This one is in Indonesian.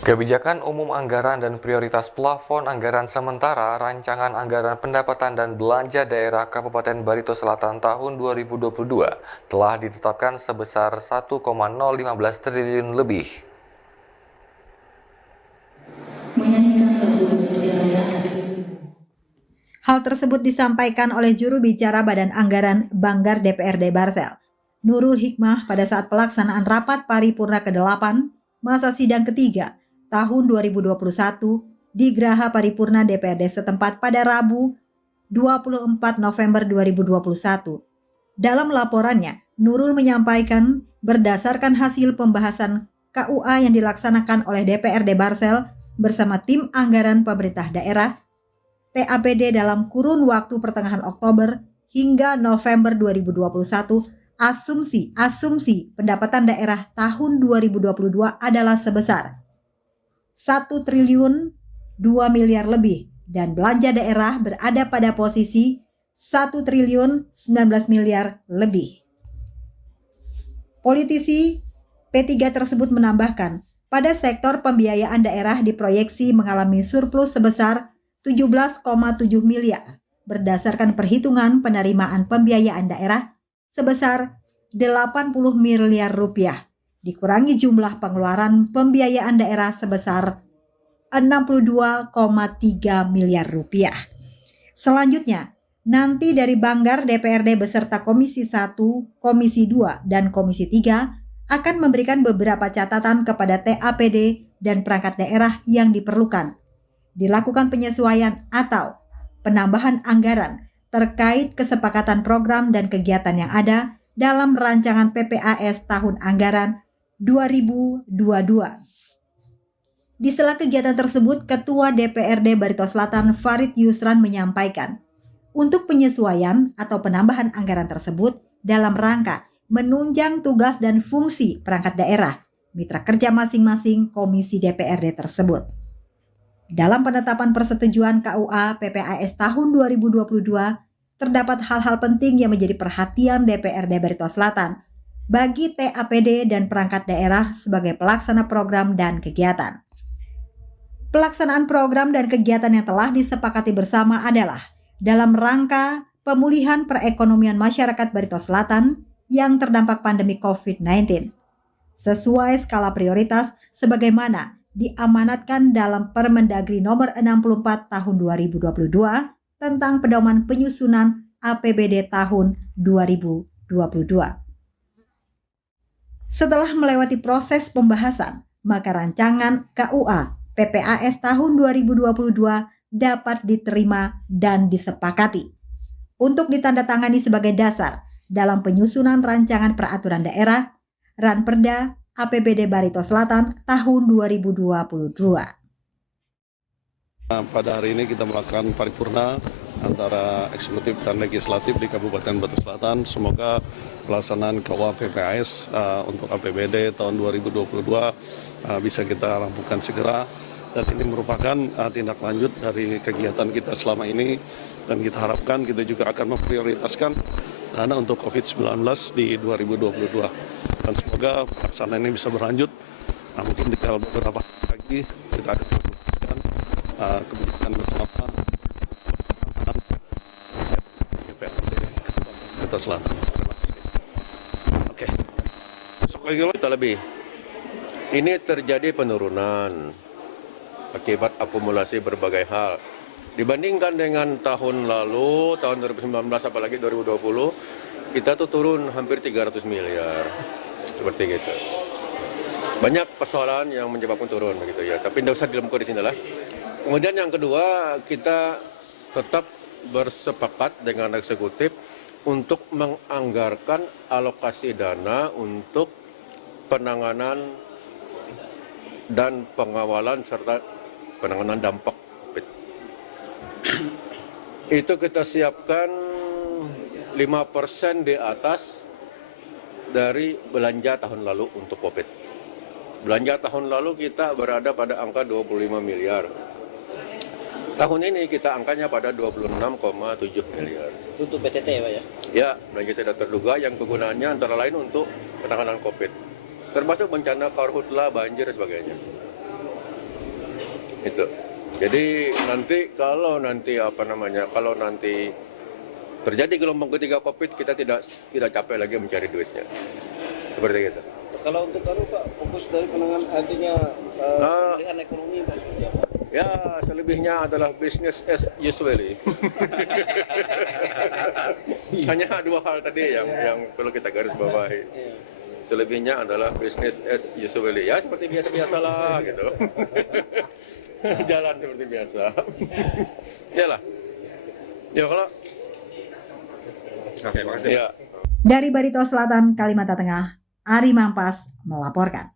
Kebijakan umum anggaran dan prioritas plafon anggaran sementara Rancangan Anggaran Pendapatan dan Belanja Daerah Kabupaten Barito Selatan tahun 2022 telah ditetapkan sebesar 1,015 triliun lebih. Hal tersebut disampaikan oleh juru bicara Badan Anggaran Banggar DPRD Barsel, Nurul Hikmah pada saat pelaksanaan rapat paripurna ke-8 masa sidang ketiga tahun 2021 di Graha Paripurna DPRD setempat pada Rabu 24 November 2021. Dalam laporannya, Nurul menyampaikan berdasarkan hasil pembahasan KUA yang dilaksanakan oleh DPRD Barsel bersama tim anggaran pemerintah daerah TAPD dalam kurun waktu pertengahan Oktober hingga November 2021, asumsi pendapatan daerah tahun 2022 adalah sebesar 1 triliun 2 miliar lebih dan belanja daerah berada pada posisi 1 triliun 19 miliar lebih. Politisi P3 tersebut menambahkan, pada sektor pembiayaan daerah diproyeksi mengalami surplus sebesar 17,7 miliar berdasarkan perhitungan penerimaan pembiayaan daerah sebesar 80 miliar rupiah dikurangi jumlah pengeluaran pembiayaan daerah sebesar 62,3 miliar rupiah. Selanjutnya, nanti dari Banggar DPRD beserta Komisi 1, Komisi 2, dan Komisi 3 akan memberikan beberapa catatan kepada TAPD dan perangkat daerah yang diperlukan. Dilakukan penyesuaian atau penambahan anggaran terkait kesepakatan program dan kegiatan yang ada dalam rancangan PPAS tahun anggaran 2022. Di sela kegiatan tersebut, Ketua DPRD Barito Selatan Farid Yusran menyampaikan, untuk penyesuaian atau penambahan anggaran tersebut dalam rangka menunjang tugas dan fungsi perangkat daerah, mitra kerja masing-masing komisi DPRD tersebut. Dalam penetapan persetujuan KUA PPAS tahun 2022, terdapat hal-hal penting yang menjadi perhatian DPRD Barito Selatan bagi TAPD dan perangkat daerah sebagai pelaksana program dan kegiatan. Pelaksanaan program dan kegiatan yang telah disepakati bersama adalah dalam rangka pemulihan perekonomian masyarakat Barito Selatan yang terdampak pandemi COVID-19, sesuai skala prioritas sebagaimana diamanatkan dalam Permendagri nomor 64 tahun 2022 tentang pedoman penyusunan APBD tahun 2022. Setelah melewati proses pembahasan, maka rancangan KUA PPAS tahun 2022 dapat diterima dan disepakati untuk ditandatangani sebagai dasar dalam penyusunan rancangan peraturan daerah Ranperda APBD Barito Selatan tahun 2022. Pada hari ini kita melakukan paripurna antara eksekutif dan legislatif di Kabupaten Barito Selatan. Semoga pelaksanaan KUA PPAS untuk APBD tahun 2022 bisa kita rampungkan segera. Dan ini merupakan tindak lanjut dari kegiatan kita selama ini. Dan kita harapkan kita juga akan memprioritaskan dana untuk COVID-19 di 2022. Dan semoga pelaksanaan ini bisa berlanjut. Mungkin tinggal beberapa hari lagi kita akan memutuskan kebijakan bersama DPRD Barito Selatan. Terima kasih. Oke. Kita lebih. Ini terjadi penurunan akibat akumulasi berbagai hal. Dibandingkan dengan tahun lalu, tahun 2019 apalagi 2020, kita tuh turun hampir 300 miliar. Seperti gitu. Banyak persoalan yang menyebabkan turun begitu ya, tapi tidak usah dilemukkan di sini lah. Kemudian yang kedua, kita tetap bersepakat dengan eksekutif untuk menganggarkan alokasi dana untuk penanganan dan pengawalan serta penanganan dampak COVID. Itu kita siapkan 5% di atas dari belanja tahun lalu untuk COVID. Belanja tahun lalu kita berada pada angka 25 miliar. Tahun ini kita angkanya pada 26,7 miliar. Untuk PTT ya Pak ya? Ya, belanja tidak terduga yang kegunaannya antara lain untuk penanganan COVID. Termasuk bencana karhutla, banjir dan sebagainya. Itu. Jadi kalau nanti terjadi gelombang ketiga COVID, kita tidak capek lagi mencari duitnya. Seperti itu. Kalau untuk Pak, fokus dari penanganan artinya pemulihan ekonomi Pak seperti apa? Ya, selebihnya adalah business as usual. Hanya dua hal tadi yang perlu kita garis bawahi. Selebihnya adalah business as usual. Ya, seperti biasa-biasalah gitu. Jalan seperti biasa. Yalah. Ya kalau. Oke, makasih. Ya. Dari Barito Selatan, Kalimantan Tengah, Ari Mampas melaporkan.